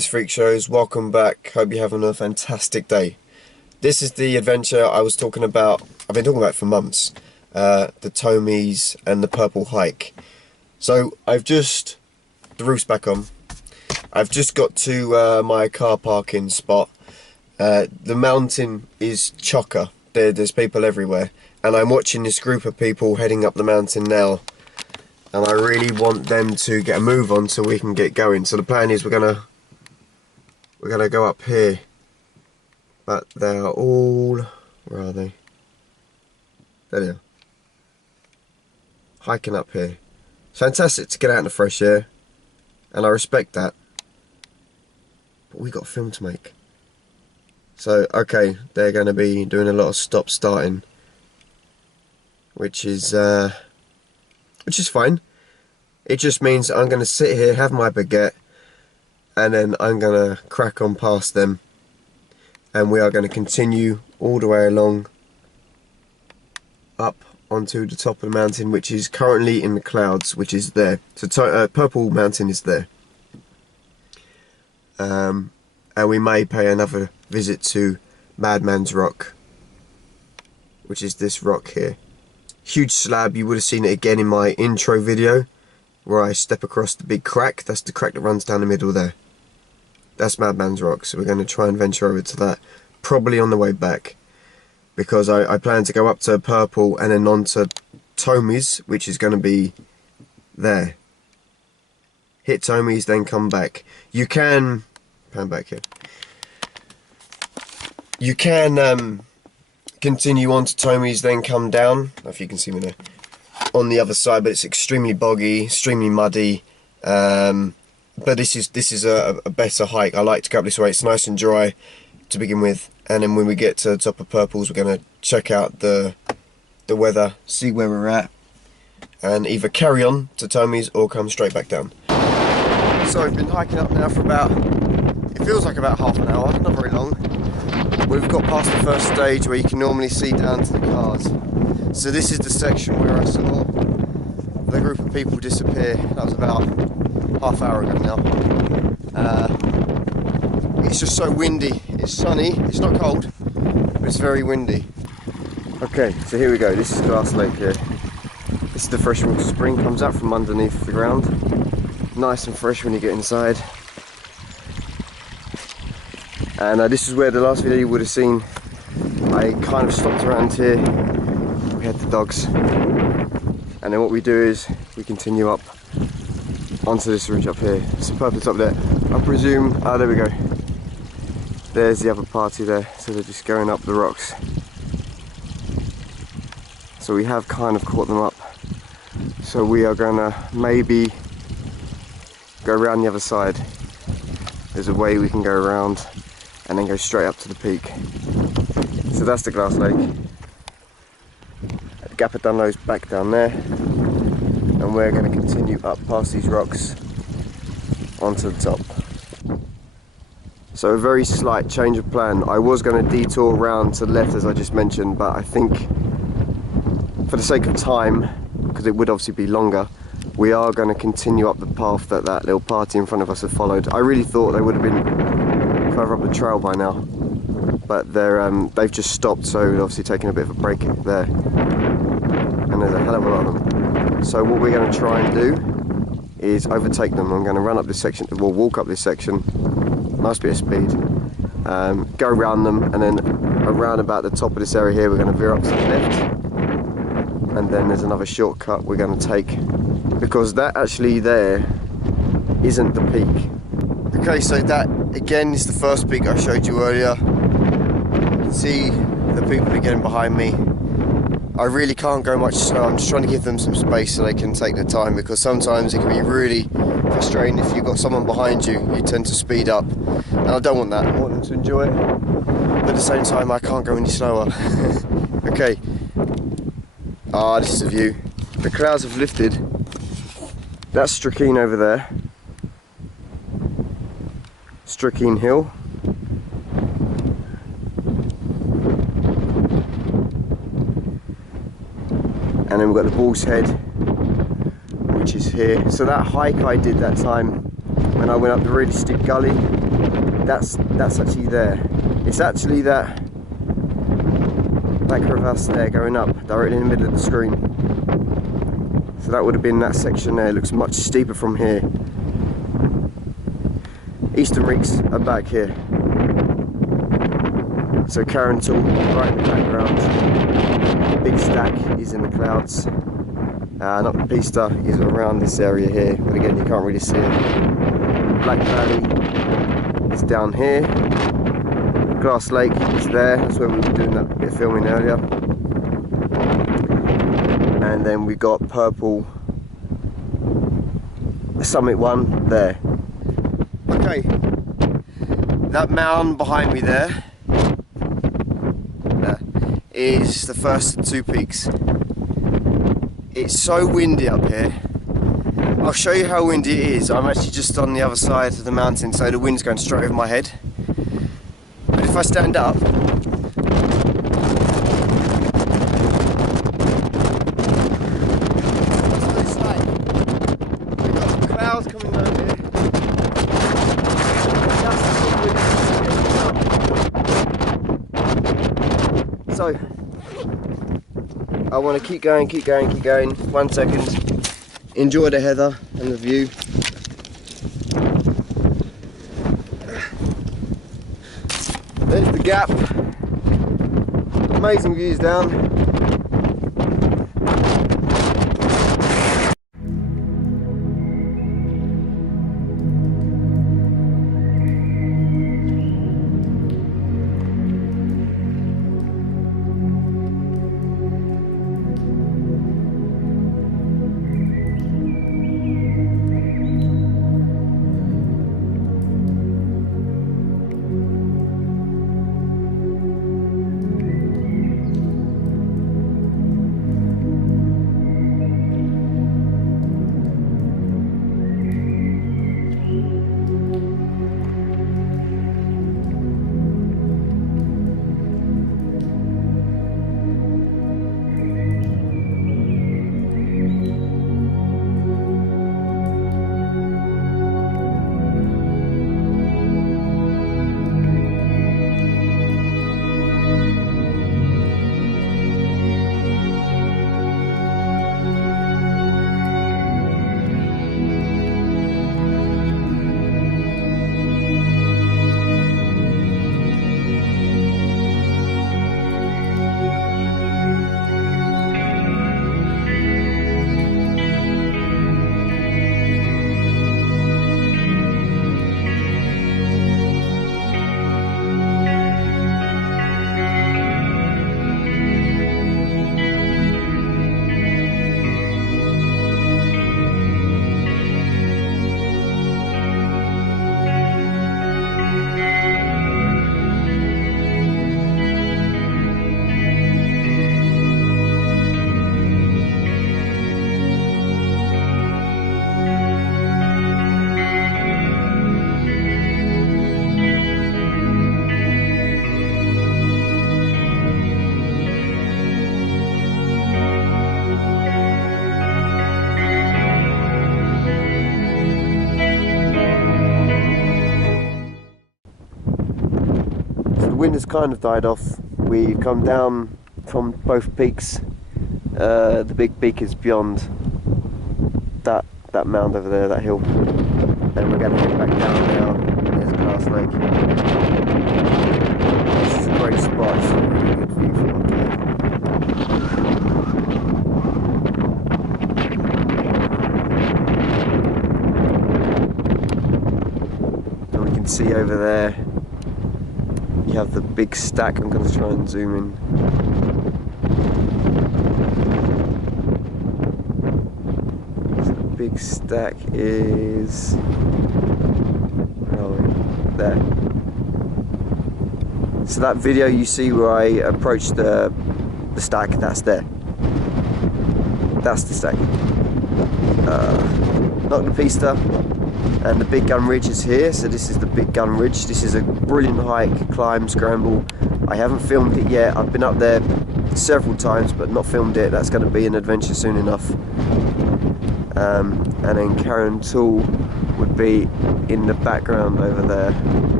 Fitness Freak Shows, welcome back. Hope you're having a fantastic day. This is the adventure I was talking about, I've been talking about for months. The Tomies and the Purple Hike. So the roof's back on. I've just got to my car parking spot. The mountain is chocker. There's people everywhere. And I'm watching this group of people heading up the mountain now. And I really want them to get a move on so we can get going. So the plan is we're gonna go up here. But they are all, where are they? There they are. Hiking up here. It's fantastic to get out in the fresh air. And I respect that. But we got a film to make. So, okay, they're going to be doing a lot of stop-starting. Which is fine. It just means I'm going to sit here, have my baguette, and then I'm going to crack on past them. And we are going to continue all the way along up onto the top of the mountain, which is currently in the clouds, which is there. So Purple Mountain is there. And we may pay another visit to Madman's Rock, which is this rock here. Huge slab. You would have seen it again in my intro video where I step across the big crack. That's the crack that runs down the middle there. That's Madman's Rock, so we're going to try and venture over to that probably on the way back, because I plan to go up to Purple and then on to Tomies, which is going to be there. Hit Tomies, then come back. You can pan back here. You can continue on to Tomies, then come down. I don't know if you can see me there. On the other side, but it's extremely boggy, extremely muddy. But this is a better hike. I like to go up this way. It's nice and dry to begin with, and then when we get to the top of Purples, we're going to check out the weather, see where we're at, and either carry on to Tomies or come straight back down. So we've been hiking up now for about, it feels like about half an hour, not very long. We've got past the first stage where you can normally see down to the cars. So this is the section where I saw the group of people disappear. That was about half hour ago now. It's just so windy. It's sunny, it's not cold, but it's very windy. Okay, so here we go. This is Glass Lake here. This is the freshwater spring, comes out from underneath the ground. Nice and fresh when you get inside. And this is where the last video you would have seen, I kind of stopped around here. We had the dogs. And then what we do is we continue up onto this ridge up here. It's a purple top there. I presume, there we go. There's the other party there, so they're just going up the rocks. So we have kind of caught them up. So we are gonna maybe go around the other side. There's a way we can go around and then go straight up to the peak. So that's the Glass Lake. The gap of Dunloe's back down there. And we're going to continue up past these rocks onto the top. So a very slight change of plan. I was going to detour around to the left as I just mentioned, but I think for the sake of time, because it would obviously be longer, we are going to continue up the path that that little party in front of us have followed. I really thought they would have been further up the trail by now, but they've just stopped, so they're obviously taking a bit of a break there. And there's a hell of a lot of them. So what we're going to try and do is overtake them. I'm going to run up this section, we'll walk up this section, nice bit of speed, go around them, and then around about the top of this area here we're going to veer up to the left, and then there's another shortcut we're going to take, because that actually there isn't the peak. Okay, so that again is the first peak I showed you earlier. You can see the people are getting behind me. I really can't go much slow. I'm just trying to give them some space so they can take their time, because sometimes it can be really frustrating if you've got someone behind you. You tend to speed up, and I don't want that. I want them to enjoy it, but at the same time I can't go any slower. Okay. This is a view. The clouds have lifted. That's Strakeen over there. Strakeen Hill. And then we've got the Bull's Head, which is here. So that hike I did that time when I went up the really steep gully. That's actually there. It's actually that crevasse there going up directly in the middle of the screen. So that would have been that section there. It looks much steeper from here. Eastern reeks are back here. So Carrington right in the background. Big stack is in the clouds. Not the pista is around this area here, but again you can't really see it. Black Valley is down here. Glass Lake is there, that's where we were doing that bit of filming earlier. And then we got Purple Summit one there. Okay, that mound behind me there is the first of two peaks. It's so windy up here. I'll show you how windy it is. I'm actually just on the other side of the mountain, so the wind's going straight over my head. But if I stand up, it's like we've got clouds coming over here. So I want to keep going. 1 second. Enjoy the heather and the view. There's the gap. Amazing views down. Wind has kind of died off. We've come down from both peaks. The big peak is beyond that mound over there, that hill, and we're going to head back down now. There's Glass Lake. This is a great spot. It's a really good view from up here. And we can see over there you have the big stack. I'm going to try and zoom in. So the big stack is there. So that video you see where I approached the stack, that's there. That's the stack. Not the pista. And the Big Gun Ridge is here, so this is the Big Gun Ridge. This is a brilliant hike, climb, scramble. I haven't filmed it yet. I've been up there several times but not filmed it. That's going to be an adventure soon enough. and then Karen Tool would be in the background over there.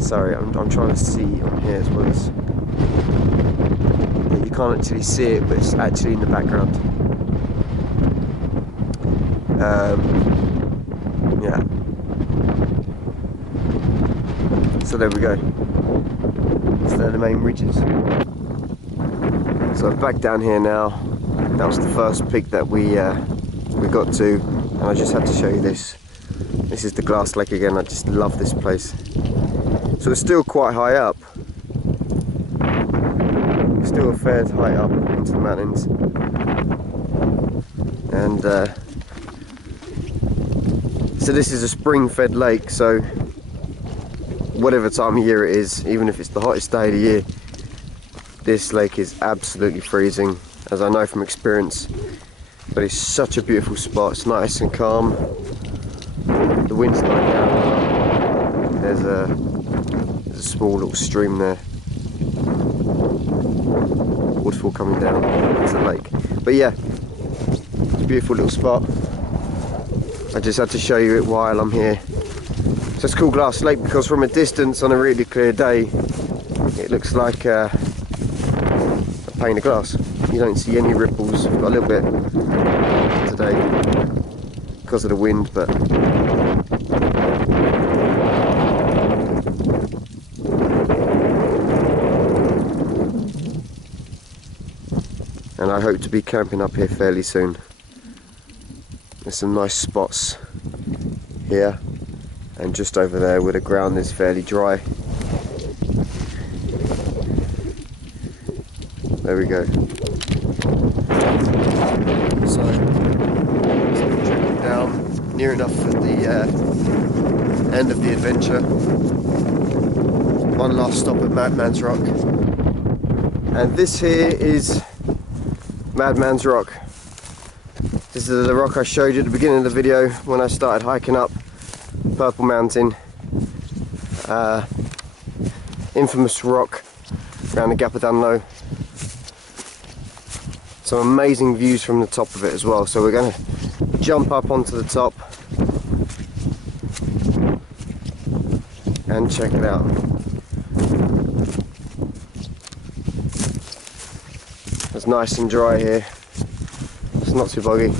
Sorry, I'm trying to see on here as well as you can't actually see it, but it's actually in the background. Yeah. So there we go. So they're the main ridges. So back down here now. That was the first peak that we got to, and I just had to show you this. This is the Glass Lake again. I just love this place. So it's still quite high up. Still a fair height up into the mountains. And so this is a spring-fed lake, so whatever time of year it is, even if it's the hottest day of the year, this lake is absolutely freezing, as I know from experience. But it's such a beautiful spot. It's nice and calm. The wind's dying down. There's a small little stream there. Waterfall coming down into the lake. But yeah, it's a beautiful little spot. I just had to show you it while I'm here. So it's called Glass Lake because from a distance on a really clear day, it looks like a pane of glass. You don't see any ripples. We've got a little bit today because of the wind, but and I hope to be camping up here fairly soon. There's some nice spots here and just over there where the ground is fairly dry. There we go. So trickling down, near enough at the end of the adventure. One last stop at Madman's Rock. And this here is Madman's Rock. This is the rock I showed you at the beginning of the video when I started hiking up Purple Mountain. Infamous rock around the Gap of Dunloe. Some amazing views from the top of it as well, so we're going to jump up onto the top and check it out. It's nice and dry here. It's not too boggy.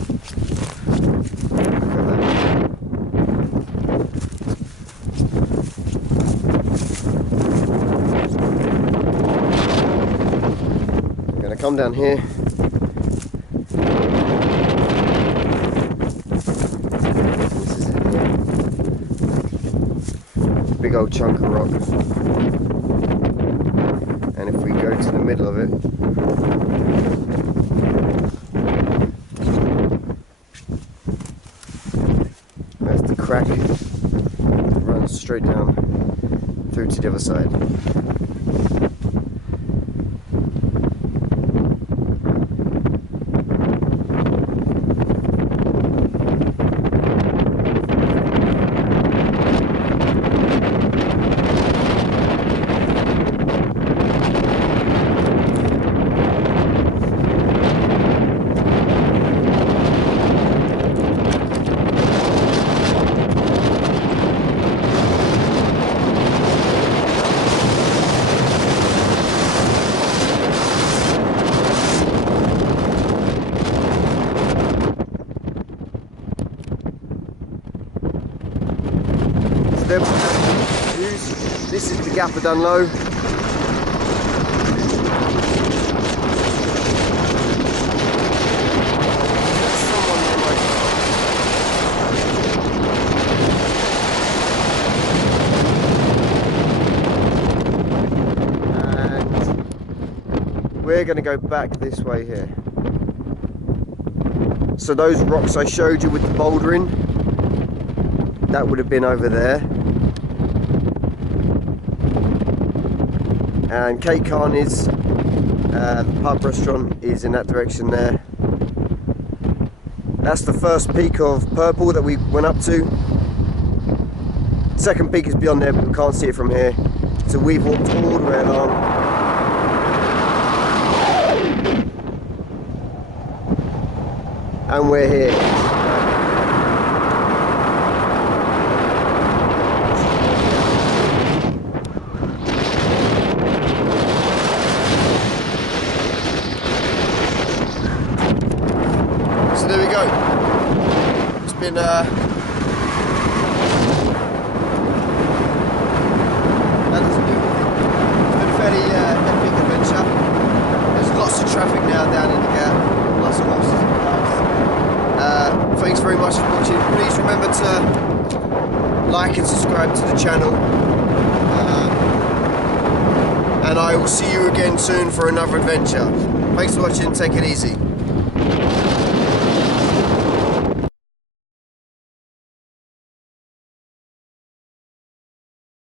I'm going to come down here. Big old chunk of rock, and if we go to the middle of it, there's the crack that runs straight down through to the other side. This is the Gap of Dunloe. And we're going to go back this way here. So those rocks I showed you with the bouldering, that would have been over there. And Kate Carney's the pub restaurant is in that direction there. That's the first peak of Purple that we went up to. Second peak is beyond there, but we can't see it from here. So we've walked all the way along. and we're here. So there we go. It's been that doesn't do anything. It's been a fairly epic adventure. There's lots of traffic now down in the gap, lots of horses and cars. Thanks very much for watching. Please remember to like and subscribe to the channel. And I will see you again soon for another adventure. Thanks for watching, take it easy.